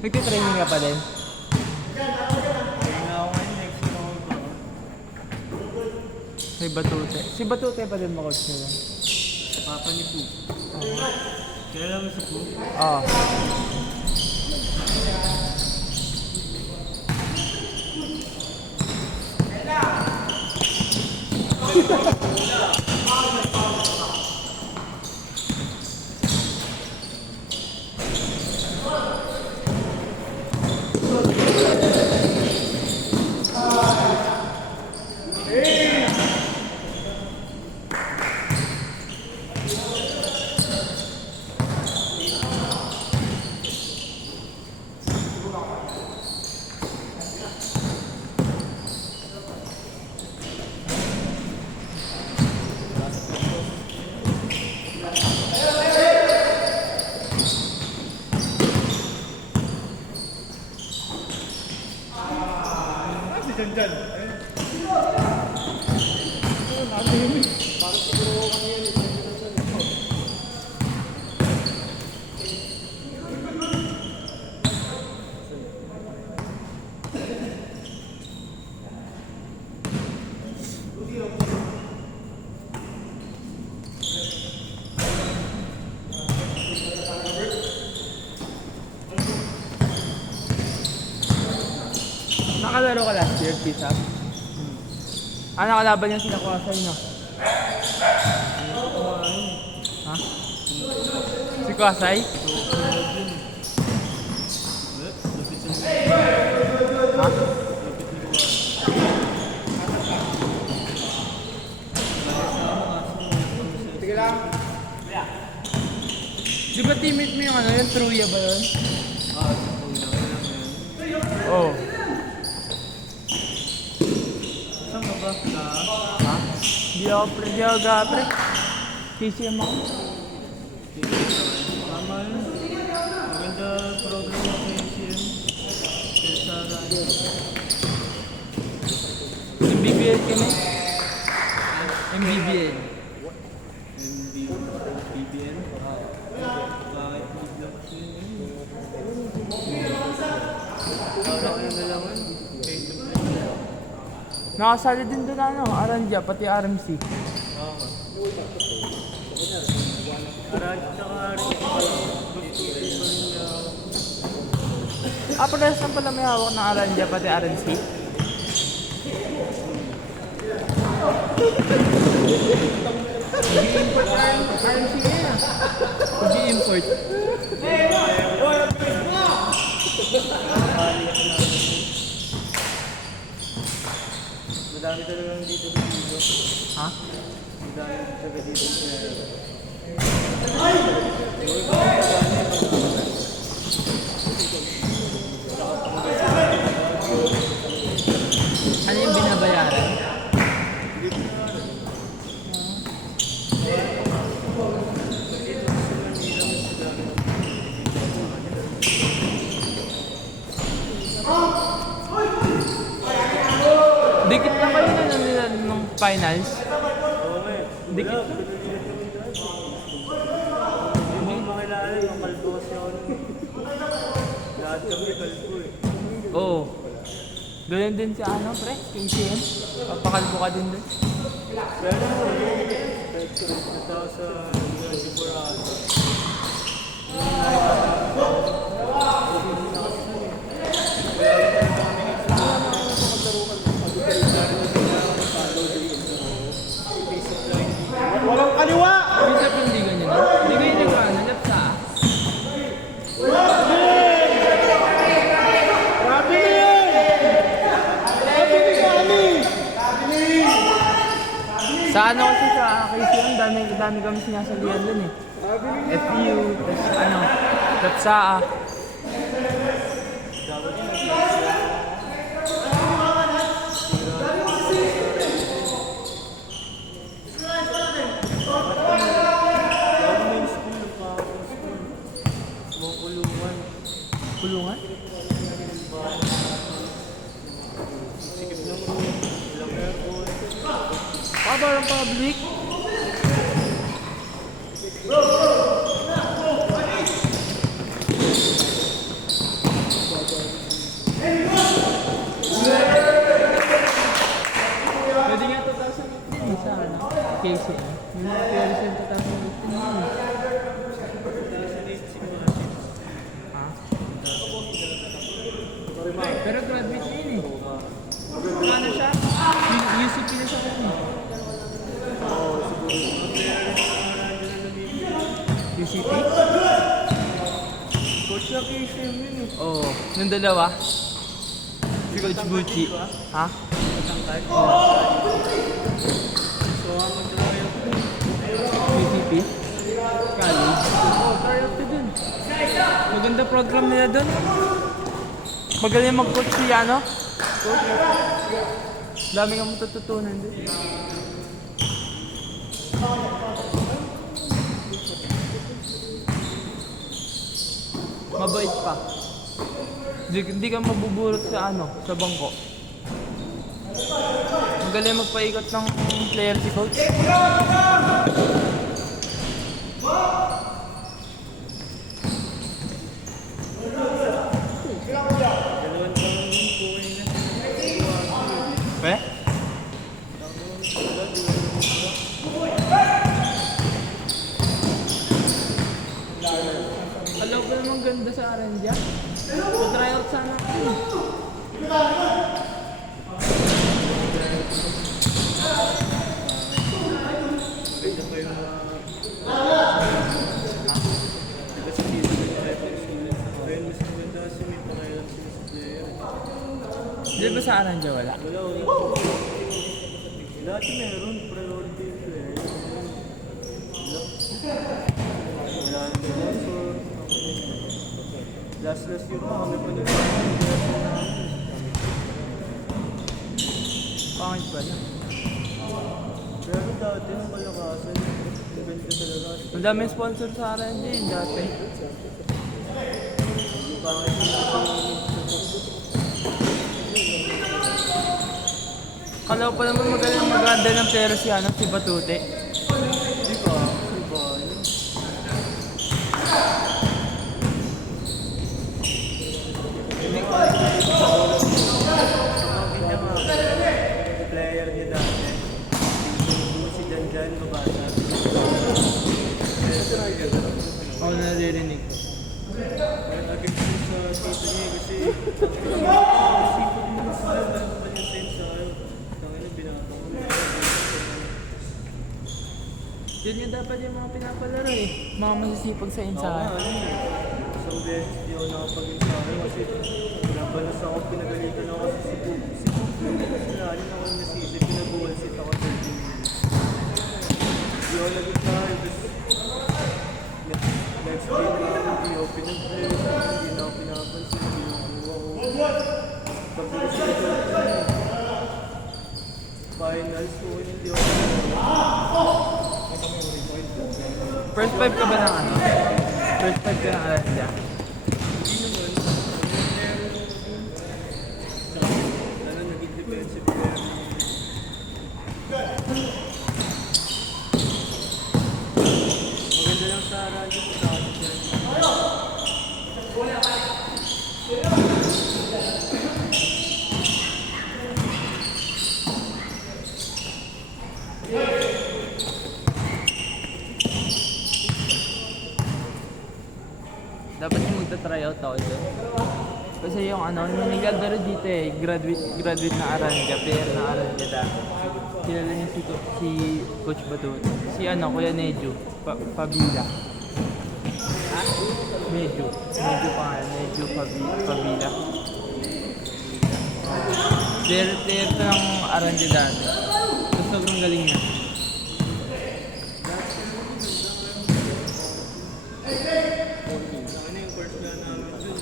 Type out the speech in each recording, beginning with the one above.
Nagtitraining ka pa din? May Batute. Si Batute pa din ma-coach nila. Papa ni Poo. Kaya lang sa Poo? Oo. Dyan. Nakalaro ka last year, P-Sap? Ah, nakalaban niya sila Kwasay, no? Ha? Si Kwasay? Ha? Sige lang. Di ba teammate mo yung ano, yung Truya ba yun? Oo. Oh. Saan ka ba? Ha? Di ako pre. TCM ako. Tama yun. Maganda program ng KCM. Kesa Ryan. MBBL kami? MBBL. BBN? Bakit bigla kasi yun? Kala kayo dalawan? Pay to play. Nakasali din doon ano, Arandia, pati RMC. Arad, tsaka Arid. Parehas lang pala may hawak ng Arandia, pati RMC. Mag-i-import na yung RMC ngayon. Mag-i-import. Madami talaga dito dito. Ha? Madami talaga dito siya. Ano yung binabayaran? Dikit na kayo na nila nung finals. Dikit na. Hindi mo makilala yung kalbo kasi ako. Lahat kami kalbo eh. Oo. Ganyan din si ano, pre? KCM. Papakalbo ka din dun. Pero natawa sa University Boracay. Walang kaliwa! Bisa pa hindi ganyan. Hindi kayo nagpaano, lapsa. Grabe na yun! Grabe ni Kami! Sa ano kasi sa KCM, dami kami sinasalihan dun eh. FU, tas ano, lapsa. Kulungan? Parang public. sa akin. KCM. Yung mga players yung tatapos ng team yun. Ha? Pero graduate na yun eh. Ano siya? UCP na siya kung UCP? Coach na KCM yun eh. Oo. Nung dalawa? Si Coach Gucci. Ha? Matangkad. So, mag-trial ko dun. UCP? College? Oo, trial ko dun. Maganda program nila doon. Magaling mag-coach si ano? Coach. Dami kang matututunan doon. Mabait pa. Hindi ka mabuburot sa ano, sa bangko. Magaling magpaikot ng player si coach. Dalawang taon yung kuhin na. Pe? Alam ko namang ganda sa Arandia. Mag-try out sana ako. Ito pa yung diba sa season ng reference unit sa Kaya mas maganda kasi may pakailan sila sa player. Di ba sa Arandia wala? Wala ulit. Dati meron, priority yung player. Wala nang sponsor. Last year pa kami pa Pangit pala. pero dati nung kalakasan, event ka talaga. Ang daming sponsor sa Arandia yun dati. Pangit Kala ko pa naman magaling maganda ng pera si ano, si Batute. di ba? Di ba? Pamangkin niya nga, player niya dati. Si Janjan, mabasa. Oo, naririnig ko. Against sa tito niya kasi sipag mo na sila dahil pa niya time sa ayaw. Tangin na binata mo. Yun yung dapat yung mga pinapalaro eh. Mga masisipag sa Ako nga, insahan. isang beses di ako nakapag-ensayo kasi pinabalas ako, pinagalitan ako kasi si Pug kasi lalo na ako nasisi, pinag-wallsit ako 30 minutes. Di ako nag-ensayo, tapos next game na ako, di ako pinag-play, hindi na ako pinapansin, kinukuha ko. Pag-ulis ko ito, finals ko, hindi ako First five ka ba ng ano? First five ka ng Arandia? Lalo naging defensive player. Maganda lang sa radyo kung takot yan. Dapat yung magta-try out ako doon. Kasi yung ano, yung naglalaro dito eh, graduate na Arandia, player na Arandia dati. Kilala niya si Coach Batute. Si ano, Kuya Nejo, Pabila. Ha? Nejo pa nga, Nejo Pabila. Player to ng Arandia dati. So, sobrang galing niya. Ano yung course na namin dun?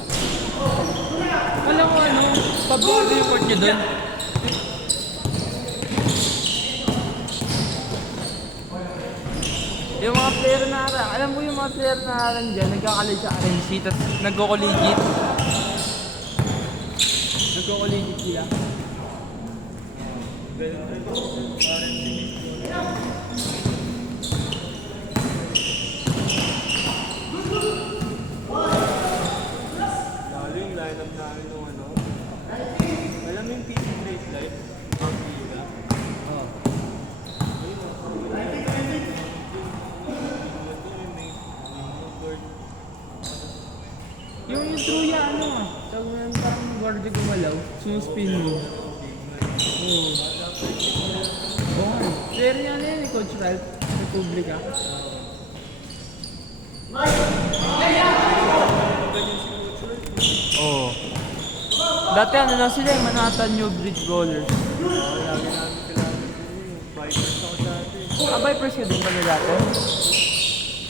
Alam mo ano, paborito yung court niya doon. Yung mga player na alam mo yung mga player na dyan, nagkakalig sa RNC, tapos nagko-collegiate. Nagko-collegiate sila. Ganun rin ako sa RNC mismo. Lalo yung lineup namin nung ano. Alam mo yung PC Great Light? Ang Liga. Oh. Ayun, cardio gumalaw, sumuspin mo. Oo. Oo nga. Player niya na yun eh, Coach Ralph. Republika. Oo. Dati ano lang sila eh, Manhattan New Bridge Bowlers. Lagi namin kailangan Vipers ako dati. Ah, Vipers ka din pala dati?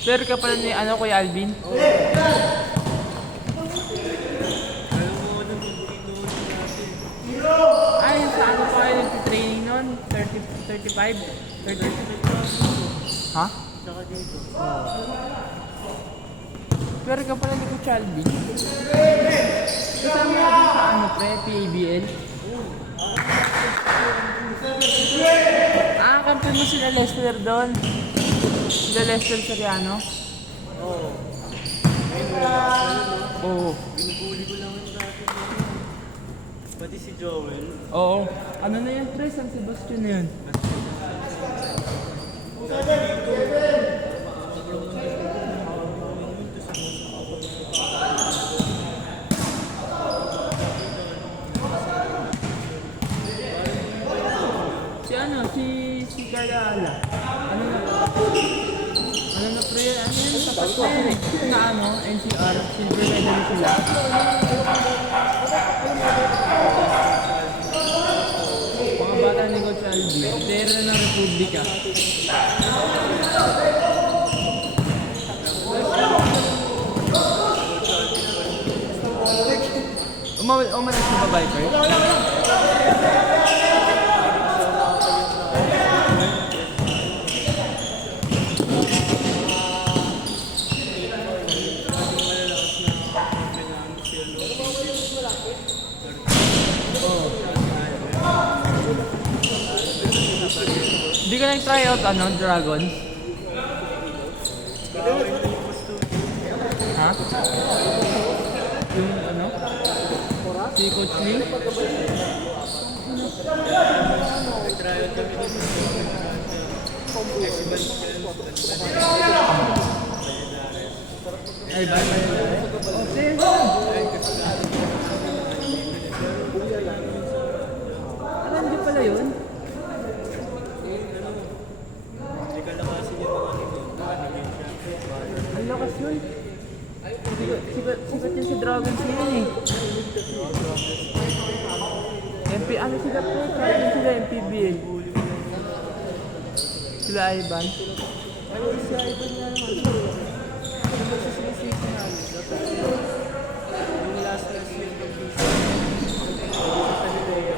Player ka pala ni ano, Kuya Alvin? Alam mo ano nung dito dati. Ay, sa ano pa kayo nagtitraining nun? 35? 30? Ha? Tsaka dito. Player ka pala ni Coach Alvin? Kasama ka din sa ano, pre, PABL? Ah, kampiyon mo sila Lester doon. Sila Lester Soriano? Oo. Ayun, wala ka sa'yo, no? Oo. Binubuli ko lang yung dati. Pati si Joel. Oo. Ano na yan, pre? San Sebastian na yun? Si ano, si Carla Ala. Ano na pre, ano yun, tapat na yun eh. Na ano, NCR, silver medal sila. Mga bata ni Coach Albi, player na ng Republika. Umalis na ba Viper? Hindi ka nag-try out ano, Dragons? Ha? Yung ano? Si Coach Lee? Nag-trial kami dito. Ay, ba? Oh, serious? Alam niyo pala yun? Hindi ka lakasin yung mga nito. Ang lakas yun. Sikat yun si Dragons yun eh. Ano sila po? Kaya sila MPBL. Sila Ivan. Ay, si Ivan nga naman. Ano ba siya sinisisi namin? Yung last year pag-isa. Sa Nilea.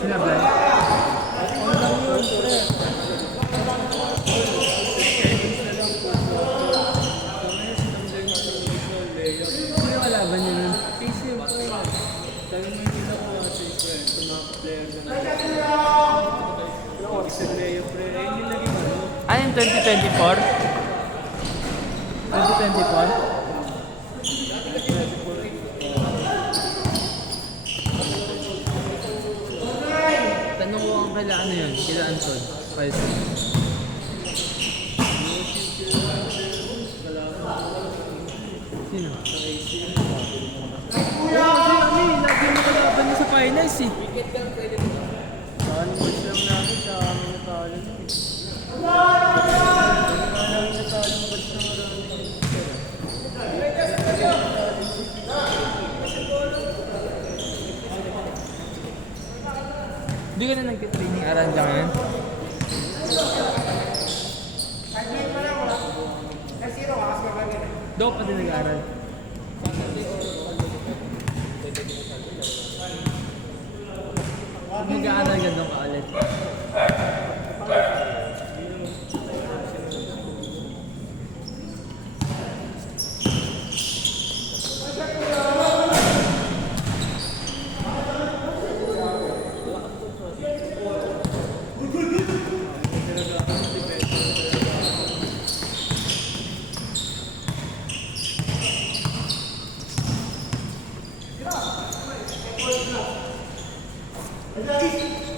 Sila ba? Ano lang yun, pre? Sino yung kalaban niyo nun? PC yung pre. Dahil mo hindi na po kasi pre. Sa mga player na Sa Nilea, pre. Eh, hindi naging ano. Ano yung 2024? 2024? Tanong ko ang kaila ano yun? Kila Anton? Faisal. Sino? Lagi mo kalaban niya sa finals eh. Saan mo lang namin sa amin natalo na eh. Saan namin natalo ng batch na marami. Hindi ka na nag-training Aranja ngayon? Doon pa din nag-aaral. Mag-aaral ka doon ka ulit. Ready?